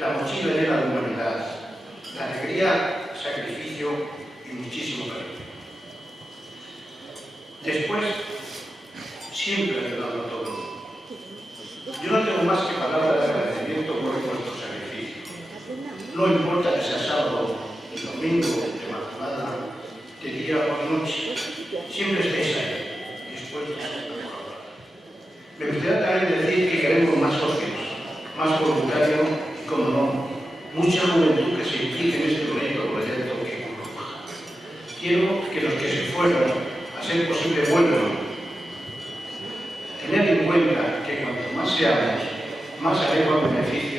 la mochila llena de humanidad, la alegría, sacrificio y muchísimo cariño. Después, siempre ayudando a todos. Yo no tengo más que palabras de agradecimiento por vuestro sacrificio. No importa que sea sábado, domingo, de madrugada, de día o de noche, siempre estáis ahí, dispuestos a colaborar. Me gustaría también decir que queremos más socios, más voluntarios y, como no, mucha juventud que se implique en este bonito proyecto que conozco. Quiero que los que se fueron, a ser posible, vuelvan. Tener en cuenta que cuanto más seamos, más haremos beneficio